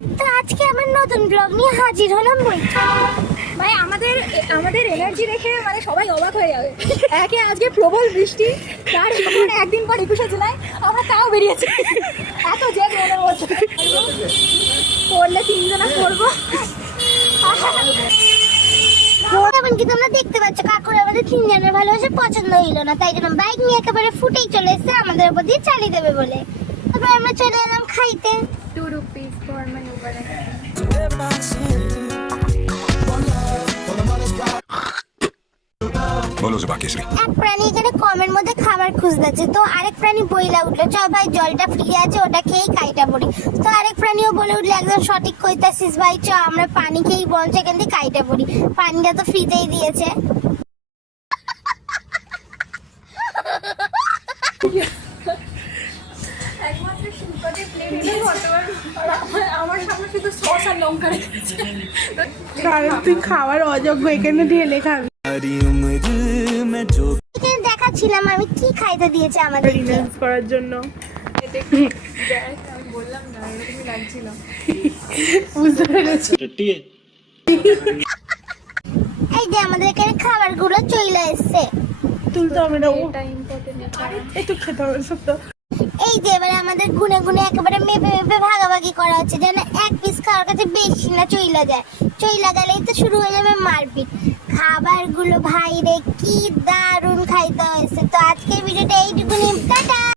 তো আজকে আমার নতুন ব্লগ নিয়ে হাজির হলাম বলছি। ভাই আমাদের এনার্জি দেখে মানে সবাই অবাক হয়ে যাবে। একে আজকে প্রবল বৃষ্টি, তার মানে একদিন পর 21শে জুলাই আমরা তাও বেরিয়েছি। এত জেদ মনের মধ্যে করলে তিনজনা করবো। এমনকি তোমরা দেখতে পাচ্ছ কাকুর আমাদের তিনজনের ভালোবাসা পছন্দ হইলো না, তাই জন্য বাইক নিয়ে একেবারে ফুটেই চলে এসেছে আমাদের উপর দিয়ে চালিয়ে দেবে বলে। তারপর আমরা চলে এলাম খাইতে। 2 rupees for my Uber. बोलो जुबा केसरी। এক প্রাণী এখানে কমের মধ্যে খাবার খুঁজতেছে, তো আরেক প্রাণী বইলা উঠলো চ ভাই জলটা ফ্রি আছে ওটা খেয়েই কাইটা পড়ি। তো আরেক প্রাণীও বলে উঠলো একদম সঠিক কইতাছিস ভাই, চ আমরা পানি খেয়েই বরঞ্চ এখান থেকে কাইটা পড়ি, পানিটা তো ফ্রিতেই দিয়েছে। একমাত্র শিল্পাদের প্লেটে আমার সামনে শুধু সস আর লঙ্কা রেখেছে। কারণ তুই খাওয়ার অযোগ্য, এখানে ঢেলে খাবি। এখানে দেখাচ্ছিলাম আমি কি খাইতে দিয়েছে আমাদের। রিল্যাক্স করার জন্য আমি বললাম না এরকমই লাগছিল। বুঝতে পেরেছি। এই যে আমাদের এখানে খাবার গুলো চলে এসছে। তুলতে হবে না, ও এটা ইম্পর্টেন্ট। একটু খেতে হবে সব তো। এই যে এবারে আমাদের গুনে গুনে একেবারে মেপে মেপে ভাগাভাগি করা হচ্ছে, যেন এক পিস খাওয়ার কাছে বেশি না চইলা যায়। চইলা গেলেই তো শুরু হয়ে যাবে মারপিট। খাবার গুলো ভাই রে কি দারুণ খাইতে হয়েছে। তো আজকের ভিডিওটা এইটুকুনি, টাটা।